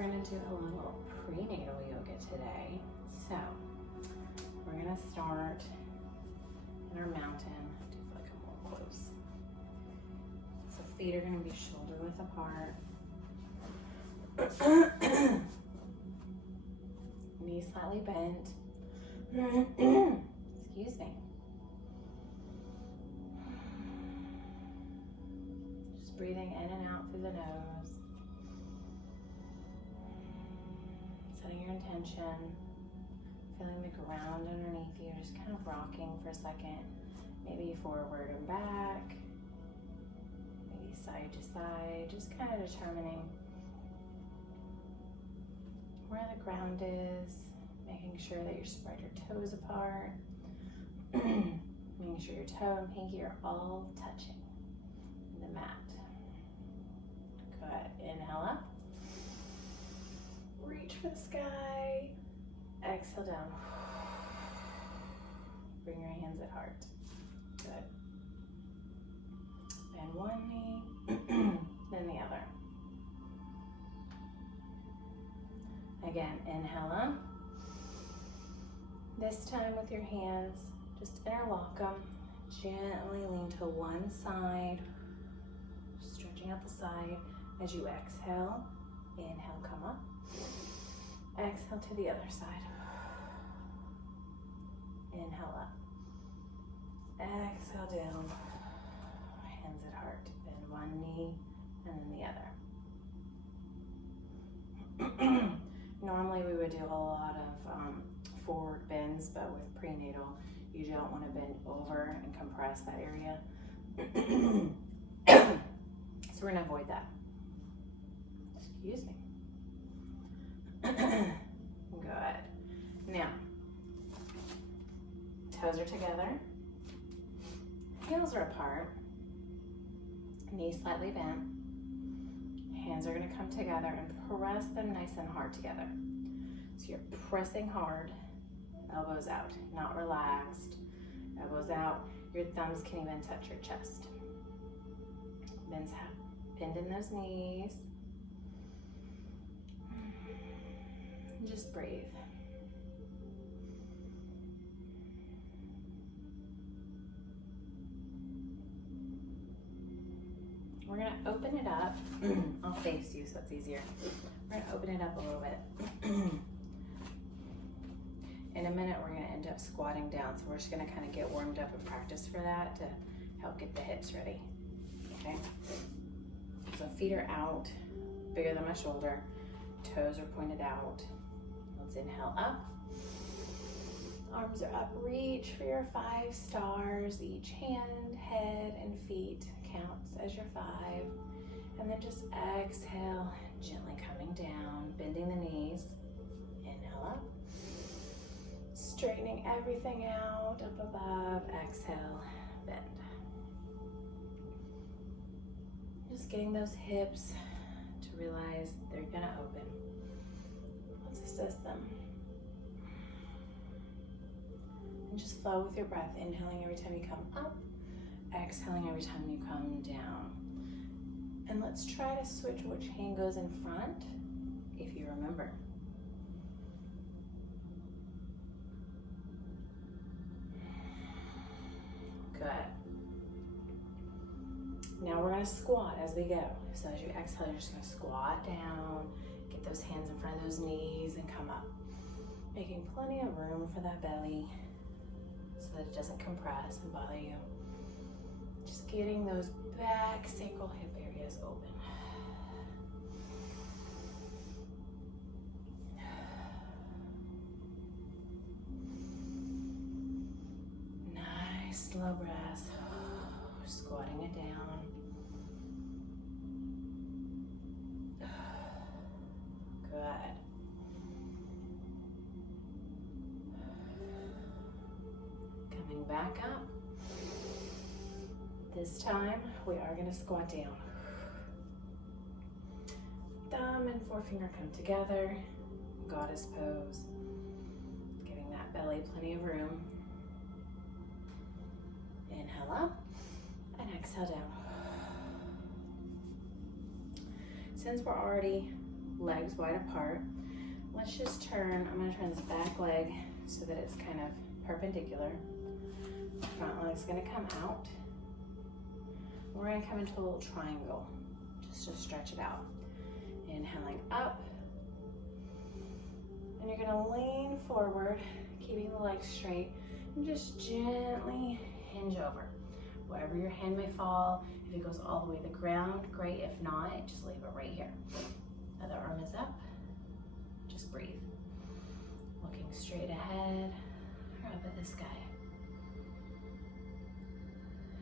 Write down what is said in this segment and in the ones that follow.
we're gonna do a little prenatal yoga today. So we're gonna start in our mountain. Do like a more close. So feet are gonna be shoulder width apart. Knees slightly bent. Excuse me. Just breathing in and out through the nose. Setting your intention. Feeling the ground underneath you. Just kind of rocking for a second. Maybe forward and back. Maybe side to side. Just kind of determining where the ground is. Making sure that you spread your toes apart. Making sure your toe and pinky are all touching the mat. Good. Inhale up. Reach for the sky. Exhale down. Bring your hands at heart. Good. Bend one knee, then the other. Again, inhale up. This time with your hands, just interlock them. Gently lean to one side, stretching out the side. As you exhale, inhale, come up. Exhale to the other side. Inhale up. Exhale down. Hands at heart. Bend one knee and then the other. Normally we would do a lot of forward bends, but with prenatal, you don't want to bend over and compress that area. So we're going to avoid that. Excuse me. Good. Now, toes are together. Heels are apart. Knees slightly bent. Hands are going to come together and press them nice and hard together. So you're pressing hard. Elbows out, not relaxed. Elbows out. Your thumbs can even touch your chest. Bend in those knees. And just breathe. We're going to open it up. I'll face you so it's easier. We're going to open it up a little bit. In a minute, we're going to end up squatting down. So we're just going to kind of get warmed up and practice for that to help get the hips ready. Okay? So feet are out, bigger than my shoulder. Toes are pointed out. Let's inhale up. Arms are up. Reach for your 5 stars. Each hand, head, and feet counts as your 5. And then just exhale, gently coming down, bending the knees. Inhale up. Straightening everything out, up above. Exhale, bend. Just getting those hips to realize they're gonna open. Let's assist them. And just flow with your breath, inhaling every time you come up, exhaling every time you come down. And let's try to switch which hand goes in front, if you remember. Good. Now we're going to squat as we go. So as you exhale, you're just going to squat down, get those hands in front of those knees and come up. Making plenty of room for that belly so that it doesn't compress and bother you. Just getting those back sacral hip areas open. Nice slow breath. Squatting it down. Good. Coming back up. This time we are going to squat down. Thumb and forefinger come together. Goddess pose. Giving that belly plenty of room. Inhale up and exhale down. Since we're already legs wide apart. Let's just turn, I'm gonna turn this back leg so that it's kind of perpendicular. Front leg's gonna come out. We're gonna come into a little triangle, just to stretch it out. Inhaling up. And you're gonna lean forward, keeping the legs straight, and just gently hinge over. Wherever your hand may fall, if it goes all the way to the ground, great. If not, just leave it right here. Other arm is up. Just breathe. Looking straight ahead, or up at the sky.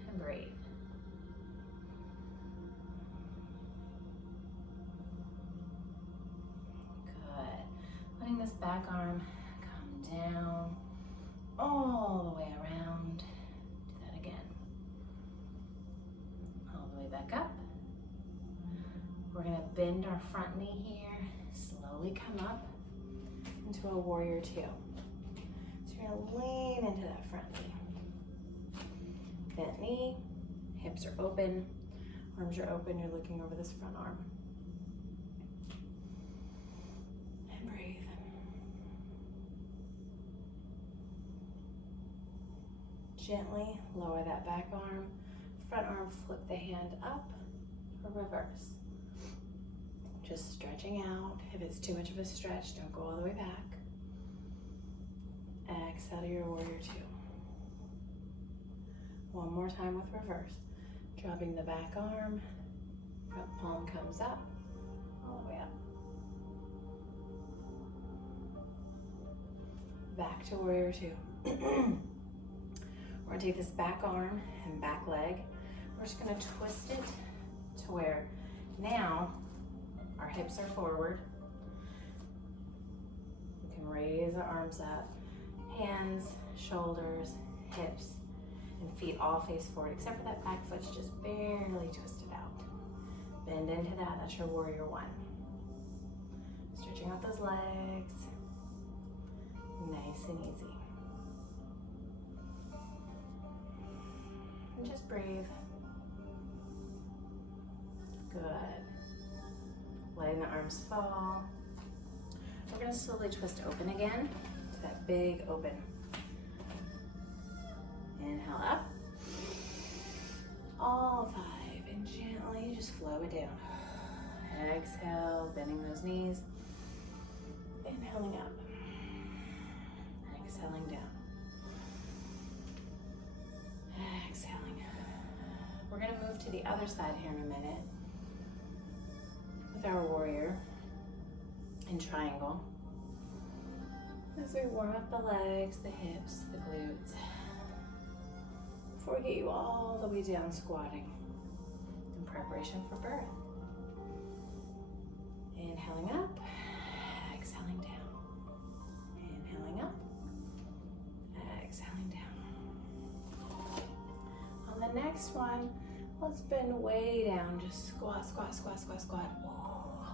And breathe. Good. Letting this back arm come down all the way around. Do that again. All the way back up. We're gonna bend our front knee here, slowly come up into a warrior two. So you're gonna lean into that front knee. Bent knee, hips are open, arms are open, you're looking over this front arm. And breathe. Gently lower that back arm, front arm, flip the hand up or reverse. Just stretching out. If it's too much of a stretch, don't go all the way back. Exhale to your warrior two. One more time with reverse. Dropping the back arm, front palm comes up, all the way up. Back to warrior two. We're gonna take this back arm and back leg. We're just gonna twist it to where now our hips are forward. You can raise the arms up, hands, shoulders, hips, and feet all face forward, except for that back foot's just barely twisted out. Bend into that, that's your warrior one. Stretching out those legs, nice and easy. And just breathe. Good. Letting the arms fall. We're gonna slowly twist open again to that big open. Inhale up. All five, and gently just flow it down. Exhale, bending those knees. Inhaling up. Exhaling down. Exhaling. We're gonna move to the other side here in a minute with our warrior in triangle. As we warm up the legs, the hips, the glutes, before we get you all the way down squatting in preparation for birth. Inhaling up, exhaling down. Inhaling up, exhaling down. On the next one, let's bend way down. Just squat, squat, squat, squat, squat. Oh,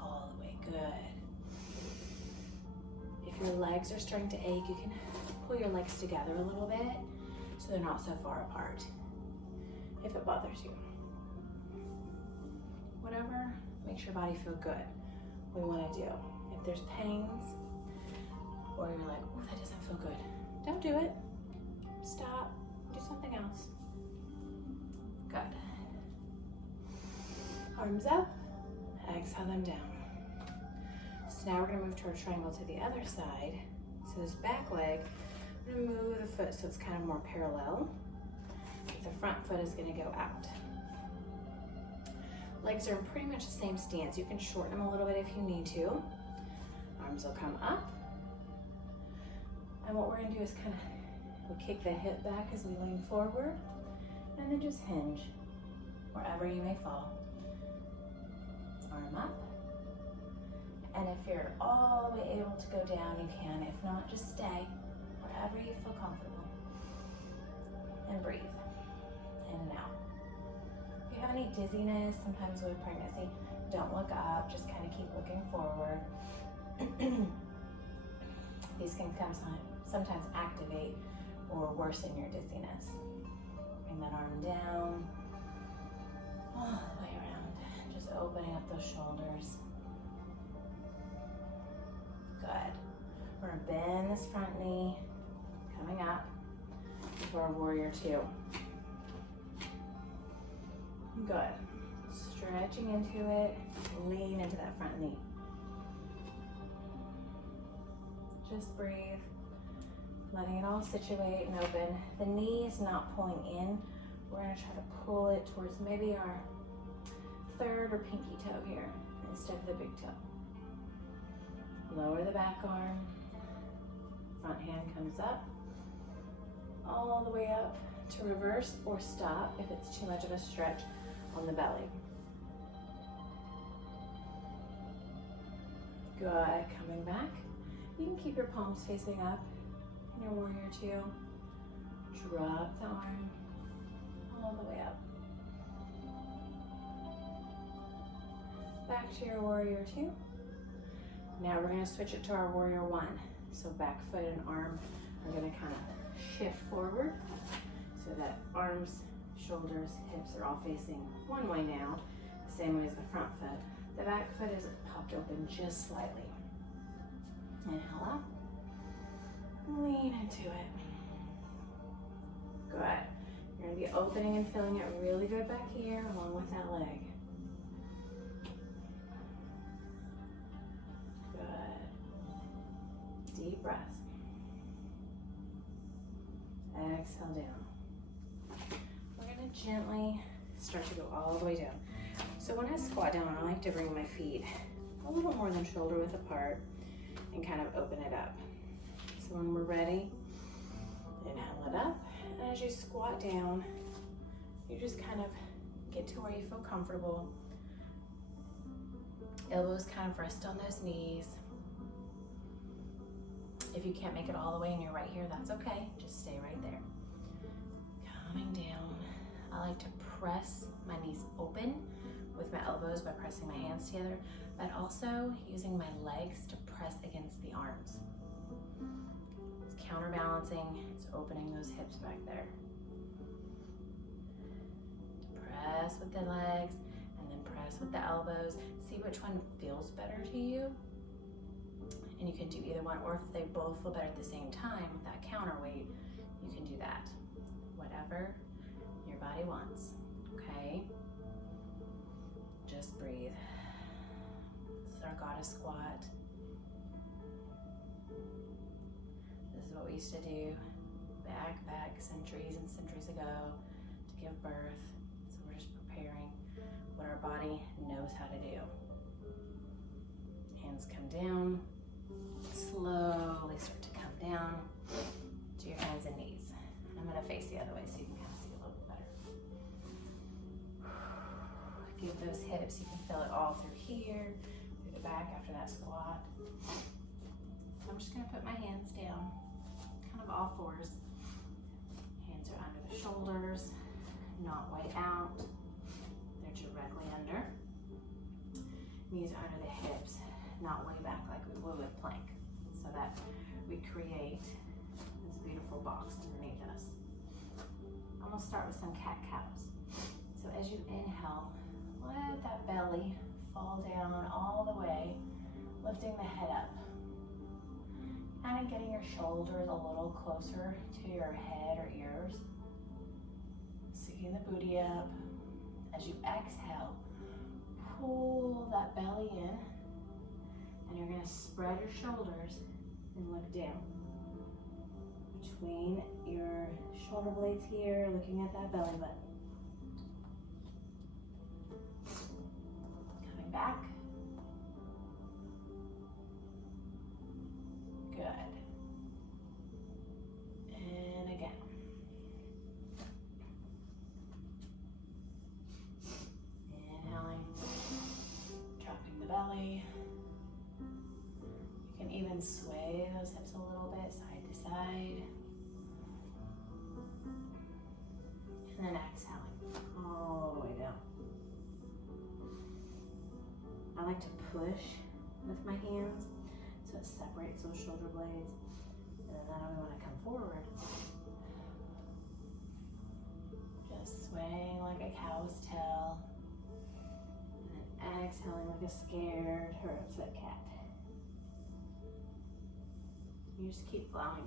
all the way, good. If your legs are starting to ache, you can pull your legs together a little bit so they're not so far apart, if it bothers you. Whatever makes your body feel good, we want to do. If there's pains, or you're like, oh, that doesn't feel good, don't do it. Stop, do something else. Good. Arms up, exhale them down. So now we're gonna move to our triangle to the other side. So this back leg, I'm gonna move the foot so it's kind of more parallel. The front foot is gonna go out. Legs are in pretty much the same stance. You can shorten them a little bit if you need to. Arms will come up. And what we're gonna do is we'll kick the hip back as we lean forward, and then just hinge wherever you may fall. Arm up. And if you're all the way able to go down, you can. If not, just stay wherever you feel comfortable. And breathe. In and out. If you have any dizziness, sometimes with pregnancy, don't look up, just kind of keep looking forward. These can sometimes activate or worsen your dizziness. Bring that arm down, all the way around. Just opening up those shoulders. Good. We're gonna bend this front knee, coming up into our warrior two. Good. Stretching into it, lean into that front knee. Just breathe, letting it all situate and open. The knee is not pulling in. We're gonna try to pull it towards maybe our third or pinky toe here instead of the big toe. Lower the back arm, front hand comes up, all the way up to reverse or stop if it's too much of a stretch on the belly. Good, coming back. You can keep your palms facing up in your warrior two. Drop the arm all the way up. Back to your warrior two. Now we're gonna switch it to our warrior one. So back foot and arm are gonna kind of shift forward so that arms, shoulders, hips are all facing one way now, the same way as the front foot. The back foot is popped open just slightly. Inhale up, lean into it. Good. You're gonna be opening and feeling it really good back here along with that leg. Deep breath. Exhale down. We're gonna gently start to go all the way down. So when I squat down, I like to bring my feet a little more than shoulder width apart and kind of open it up. So when we're ready, inhale it up. And as you squat down, you just kind of get to where you feel comfortable. Elbows kind of rest on those knees. If you can't make it all the way and you're right here, that's okay. Just stay right there. Coming down. I like to press my knees open with my elbows by pressing my hands together, but also using my legs to press against the arms. It's counterbalancing, it's opening those hips back there. Press with the legs and then press with the elbows. See which one feels better to you. And you can do either one, or if they both feel better at the same time with that counterweight, you can do that. Whatever your body wants, okay? Just breathe. This is our goddess squat. This is what we used to do back centuries and centuries ago to give birth. So we're just preparing what our body knows how to do. Hands come down. Slowly start to come down to your hands and knees. And I'm gonna face the other way so you can kind of see a little bit better. Give those hips, you can feel it all through here, through the back after that squat. I'm just gonna put my hands down, kind of all fours. Hands are under the shoulders, not way out. They're directly under. Knees are under the hips, not way back like we would with plank, so that we create this beautiful box underneath us. I'm gonna start with some cat-cows. So as you inhale, let that belly fall down all the way, lifting the head up. Kind of getting your shoulders a little closer to your head or ears. Sinking the booty up. As you exhale, pull that belly in. And you're gonna spread your shoulders and look down. Between your shoulder blades here, looking at that belly button. Coming back. Good. And again. Inhaling, dropping the belly. Even sway those hips a little bit, side to side. And then exhaling all the way down. I like to push with my hands so it separates those shoulder blades. And then we want to come forward. Just swaying like a cow's tail. And then exhaling like a scared or upset cat. You just keep flowing.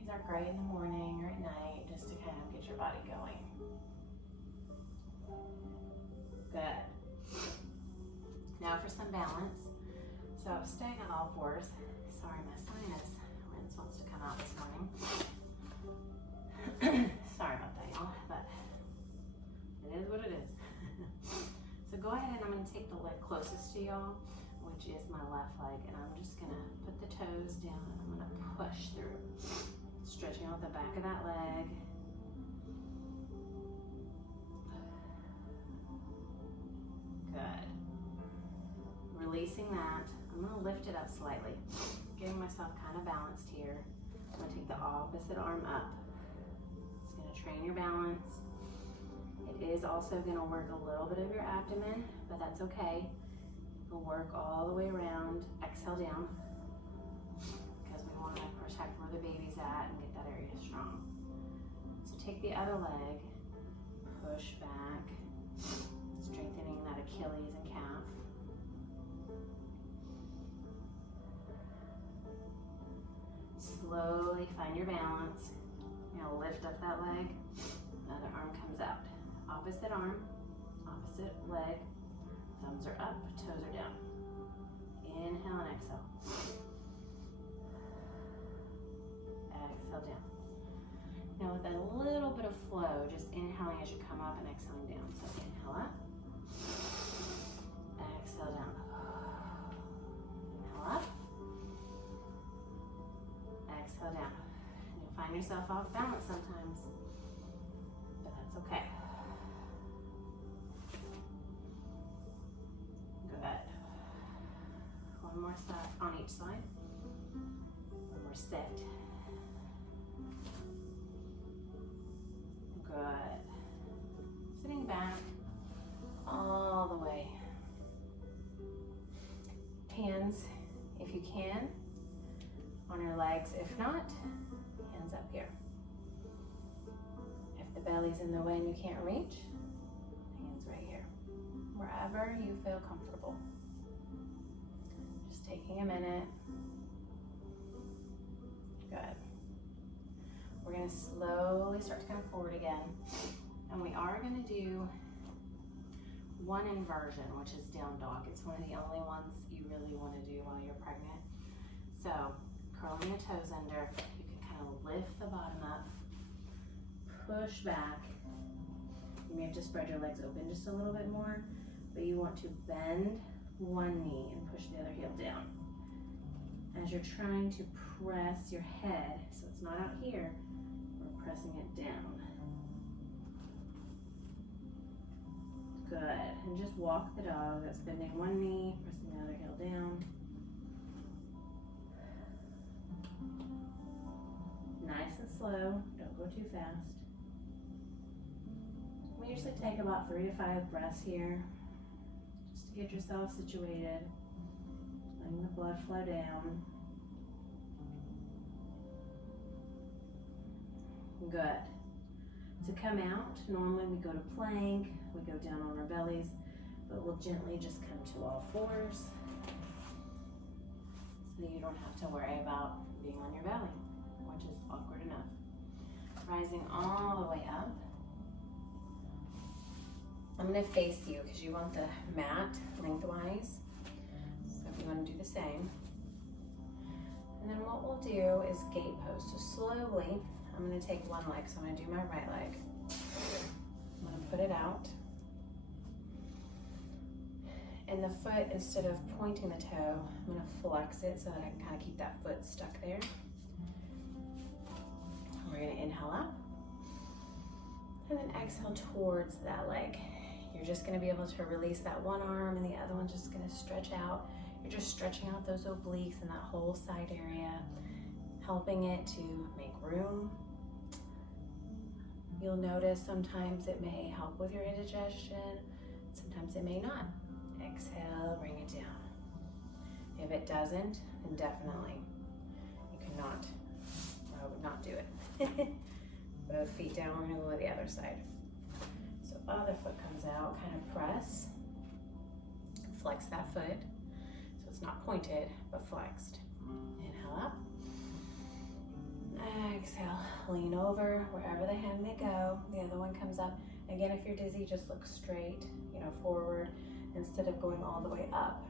These are great in the morning or at night just to kind of get your body going. Good. Now for some balance. So staying on all fours. Sorry, my sinus rinse wants to come out this morning. Sorry about that, y'all, but it is what it is. So go ahead and I'm going to take the leg closest to y'all, which is my left leg, and I'm just going to put the toes down and I'm going to push through. Stretching out the back of that leg. Good. Releasing that. I'm going to lift it up slightly, getting myself kind of balanced here. I'm going to take the opposite arm up. It's going to train your balance. It is also going to work a little bit of your abdomen, but that's okay. We'll work all the way around. Exhale down, because we want to protect where the baby's at and get that area strong. So take the other leg, push back, strengthening that Achilles and calf. Slowly find your balance. Now lift up that leg. The other arm comes out. Opposite arm, opposite leg. Thumbs are up, toes are down. Inhale and exhale. Exhale down. Now with a little bit of flow, just inhaling as you come up and exhaling down. So inhale up. Exhale down. Inhale up. Exhale down. You'll find yourself off balance sometimes, but that's okay. Good. One more side on each side. One more sit. Good. Sitting back all the way. Hands, if you can, on your legs. If not, hands up here. If the belly's in the way and you can't reach, hands right here. Wherever you feel comfortable. Just taking a minute. Good. We're going to slowly start to come forward again. And we are going to do one inversion, which is down dog. It's one of the only ones you really want to do while you're pregnant. So curling the toes under, you can kind of lift the bottom up, push back. You may have to spread your legs open just a little bit more, but you want to bend one knee and push the other heel down. As you're trying to press your head, so it's not out here, we're pressing it down. Good, and just walk the dog. That's bending one knee, pressing the other heel down. Nice and slow, don't go too fast. We usually take about 3 to 5 breaths here, just to get yourself situated, letting the blood flow down. Good. To come out, normally we go to plank, we go down on our bellies, but we'll gently just come to all fours, so that you don't have to worry about being on your belly, which is awkward enough. Rising all the way up. I'm going to face you because you want the mat lengthwise. So if you want to do the same. And then what we'll do is gate pose. So slowly, I'm going to take one leg. So I'm going to do my right leg. I'm going to put it out. And the foot, instead of pointing the toe, I'm going to flex it so that I can kind of keep that foot stuck there. We're going to inhale up. And then exhale towards that leg. You're just going to be able to release that one arm and the other one's just going to stretch out. You're just stretching out those obliques and that whole side area, helping it to make room. You'll notice sometimes it may help with your indigestion, sometimes it may not. Exhale, bring it down. If it doesn't, then definitely you cannot, or I would not do it. Both feet down, we're going to go to the other side. So other foot comes out, kind of press, flex that foot. So it's not pointed, but flexed. Inhale up. Exhale, lean over wherever the hand may go. The other one comes up. Again, if you're dizzy, just look straight, forward instead of going all the way up.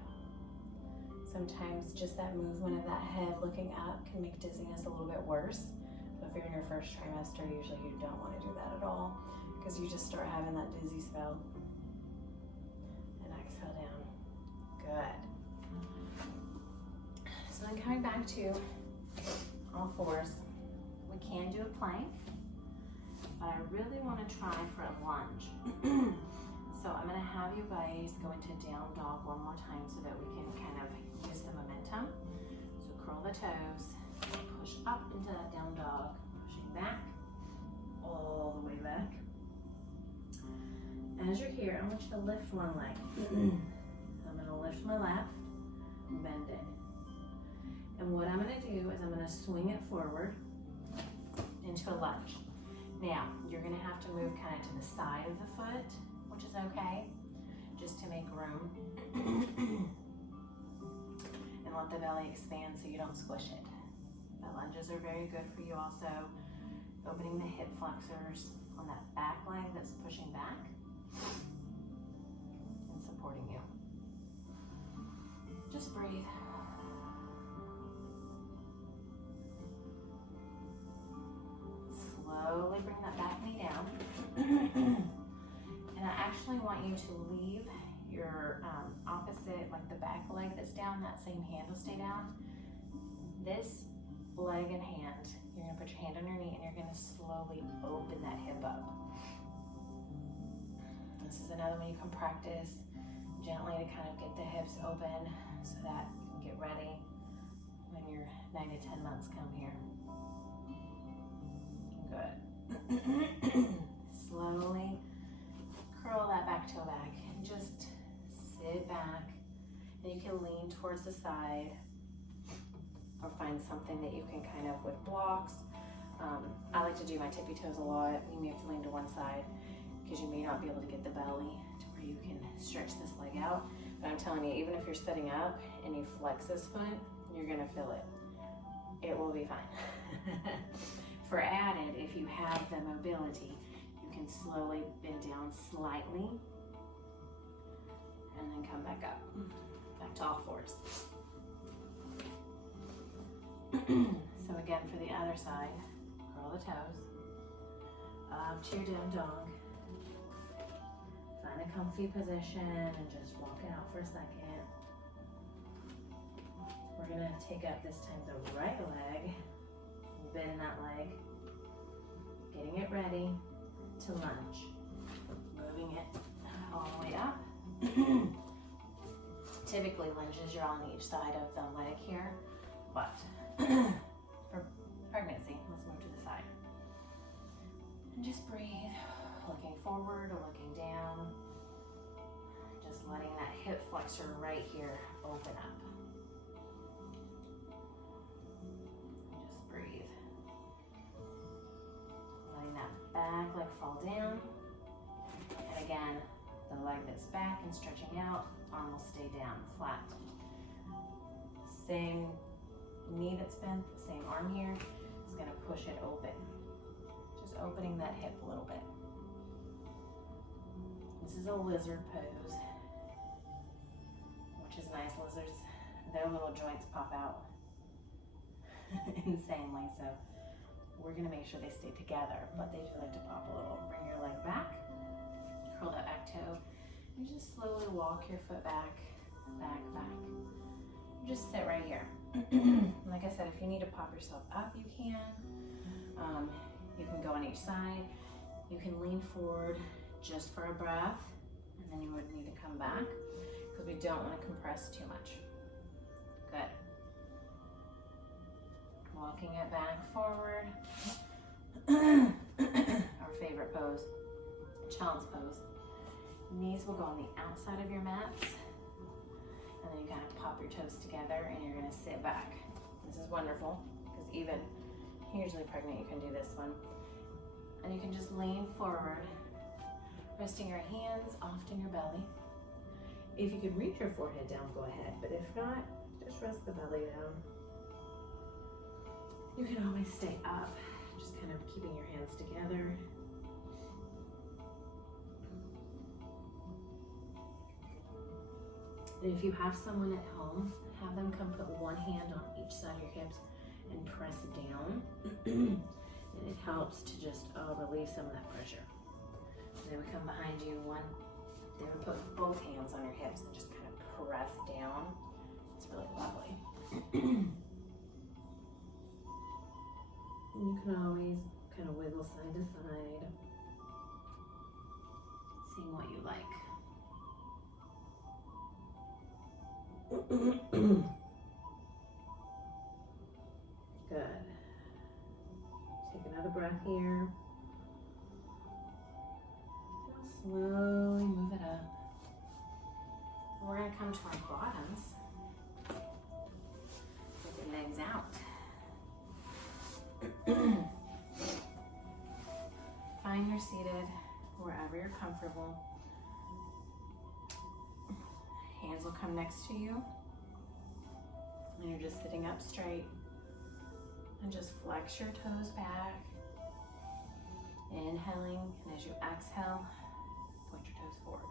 Sometimes just that movement of that head looking up can make dizziness a little bit worse. But if you're in your first trimester, usually you don't want to do that at all because you just start having that dizzy spell. And exhale down. Good. So then coming back to all fours, we can do a plank, but I really want to try for a lunge. So I'm going to have you guys go into down dog one more time so that we can kind of use the momentum. So curl the toes, push up into that down dog, pushing back, all the way back. As you're here, I want you to lift one leg. I'm going to lift my left, bend it. And what I'm going to do is I'm going to swing it forward into a lunge. Now, you're going to have to move kind of to the side of the foot, which is okay, just to make room. And let the belly expand so you don't squish it. The lunges are very good for you also. Opening the hip flexors on that back leg that's pushing back and supporting you. Just breathe. Slowly bring that back knee down. And I actually want you to leave your opposite, like the back leg that's down, that same hand will stay down. This leg and hand, you're gonna put your hand on your knee and you're gonna slowly open that hip up. This is another one you can practice gently to kind of get the hips open so that you can get ready when your 9 to 10 months come here. Good. Slowly curl that back toe back and just sit back, and you can lean towards the side or find something that you can kind of with blocks. I like to do my tippy toes a lot. You may have to lean to one side because you may not be able to get the belly to where you can stretch this leg out. But I'm telling you, even if you're sitting up and you flex this foot, you're gonna feel it. It will be fine. For added, if you have the mobility, you can slowly bend down slightly and then come back up, back to all fours. So again, for the other side, curl the toes, up to your down dog. Find a comfy position and just walk it out for a second. We're gonna take up this time the right leg, bend that leg, getting it ready to lunge. Moving it all the way up. Typically lunges, you're on each side of the leg here, but for pregnancy, let's move to the side. And just breathe, looking forward or looking down. Just letting that hip flexor right here open up. Just breathe. Letting that back leg fall down. And again, the leg that's back and stretching out, arm will stay down, flat. Same knee that's bent, same arm here, is gonna push it open. Just opening that hip a little bit. This is a lizard pose, which is nice. Lizards, their little joints pop out insanely, so we're gonna make sure they stay together, but they do like to pop a little. Bring your leg back, curl that back toe, and just slowly walk your foot back, back, back. Just sit right here. Like I said, if you need to pop yourself up, you can. You can go on each side. You can lean forward just for a breath, and then you would need to come back because we don't want to compress too much. Good. Walking it back forward. Our favorite pose, child's pose. Knees will go on the outside of your mats, and then you kind of pop your toes together and you're gonna sit back. This is wonderful because even hugely pregnant, you can do this one. And you can just lean forward, resting your hands often your belly. If you could reach your forehead down, go ahead, but if not, just rest the belly down. You can always stay up, just kind of keeping your hands together. And if you have someone at home, have them come put one hand on each side of your hips and press down. And it helps to just relieve some of that pressure. And they would come behind you, they would put both hands on your hips and just kind of press down. It's really lovely. And you can always kind of wiggle side to side, seeing what you like. Good. Take another breath here. Slowly move it up. And we're going to come to our bottoms. Get the legs out. Find you're seated wherever you're comfortable. Hands will come next to you. And you're just sitting up straight. And just flex your toes back. Inhaling, and as you exhale, point your toes forward.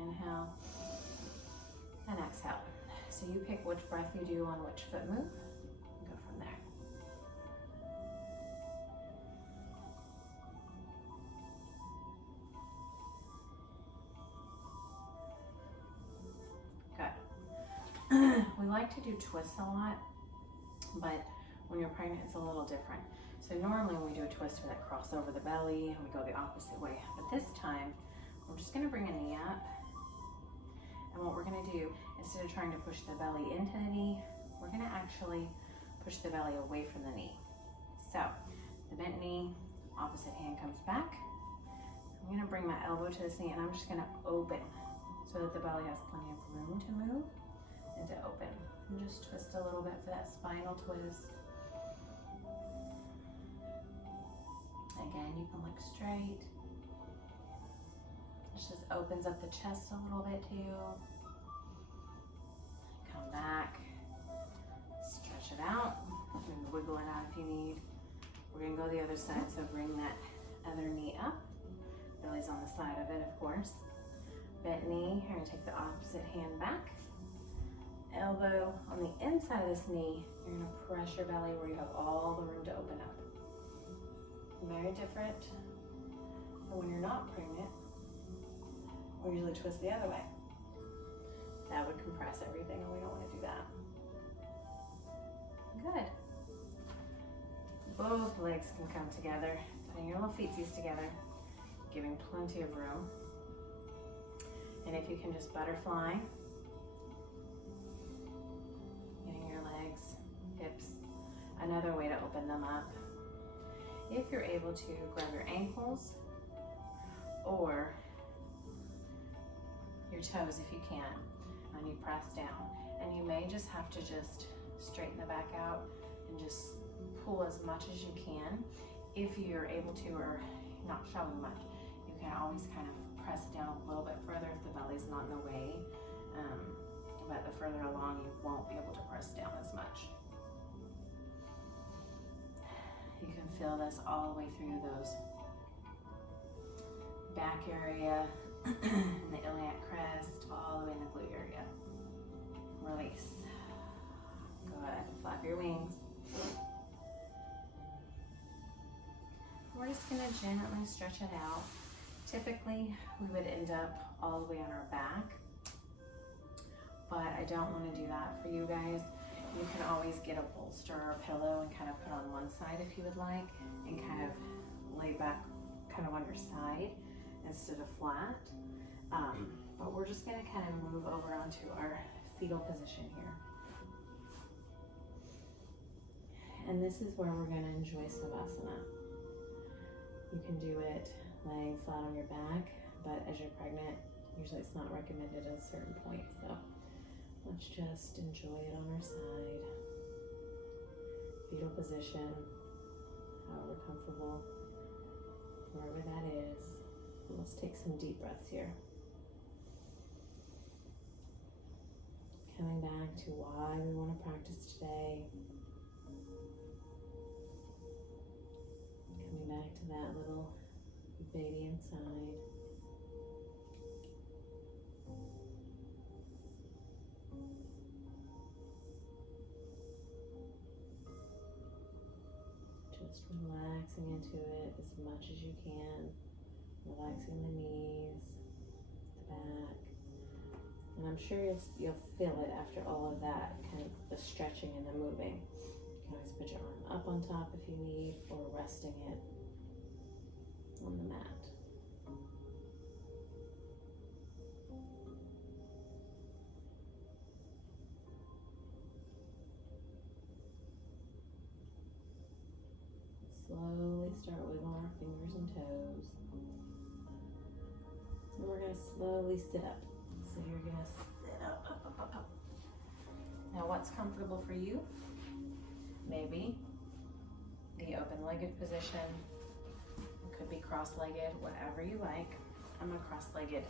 Inhale and exhale. So you pick which breath you do on which foot move. And go from there. Good. We like to do twists a lot, but when you're pregnant, it's a little different. So normally when we do a twister that cross over the belly and we go the opposite way, but this time we're just gonna bring a knee up. And what we're gonna do, instead of trying to push the belly into the knee, we're gonna actually push the belly away from the knee. So the bent knee, opposite hand comes back. I'm gonna bring my elbow to this knee and I'm just gonna open so that the belly has plenty of room to move and to open. And just twist a little bit for that spinal twist. Again, you can look straight. This just opens up the chest a little bit too. Come back, stretch it out. Maybe wiggle it out if you need. We're gonna go the other side, so bring that other knee up. Belly's on the side of it, of course. Bent knee, you're gonna take the opposite hand back. Elbow on the inside of this knee, you're gonna press your belly where you have all the room to open up. Very different than when you're not pregnant. We usually twist the other way. That would compress everything and we don't want to do that. Good. Both legs can come together, putting your little feetsies together, giving plenty of room. And if you can just butterfly, getting your legs, hips, another way to open them up. If you're able to grab your ankles or your toes if you can, and you press down. And you may just have to just straighten the back out and just pull as much as you can. If you're able to, or not showing much, you can always kind of press down a little bit further if the belly's not in the way. But the further along, you won't be able to press down as much. You can feel this all the way through those back area, and the iliac crest, all the way in the glute area. Release. Good. Flap your wings. We're just going to gently stretch it out. Typically, we would end up all the way on our back, but I don't want to do that for you guys. You can always get a bolster or a pillow and kind of put on one side if you would like, and kind of lay back kind of on your side instead of flat. But we're just going to kind of move over onto our fetal position here. And this is where we're going to enjoy Savasana. You can do it laying flat on your back, but as you're pregnant, usually it's not recommended at a certain point. So let's just enjoy it on our side. Fetal position, however comfortable, wherever that is. And let's take some deep breaths here. Coming back to why we want to practice today. Coming back to that little baby inside. Just relaxing into it as much as you can. Relaxing the knees, the back. And I'm sure you'll feel it after all of that, kind of the stretching and the moving. You can always put your arm up on top if you need, or resting it on the mat. Slowly start wiggling our fingers and toes. And we're going to slowly sit up. So you're going to sit up. Now what's comfortable for you? Maybe the open-legged position. It could be cross-legged, whatever you like. I'm a cross-legged,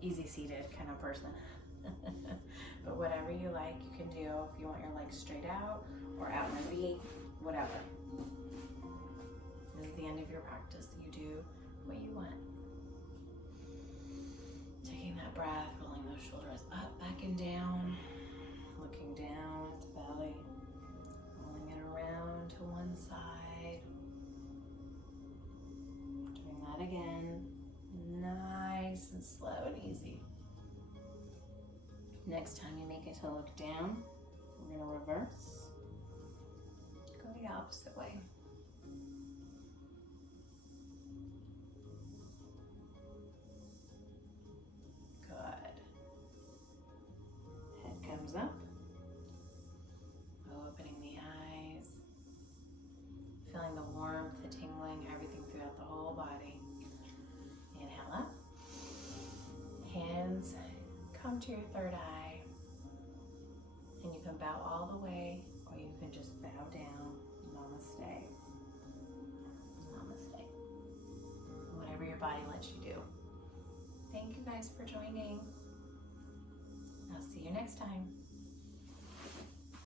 easy-seated kind of person. But whatever you like, you can do. If you want your legs straight out or out in a V, whatever. This is the end of your practice. You do what you want. Taking that breath, rolling those shoulders up, back and down, looking down at the belly, rolling it around to one side. Doing that again, nice and slow and easy. Next time you make it to look down, we're going to reverse. Go the opposite way. Good. Head comes up. Opening the eyes. Feeling the warmth, the tingling, everything throughout the whole body. Inhale up. Hands come to your third eye. And you can bow all the way, or you can just bow down. Namaste. Namaste. Whatever your body lets you do. Thank you guys for joining. I'll see you next time.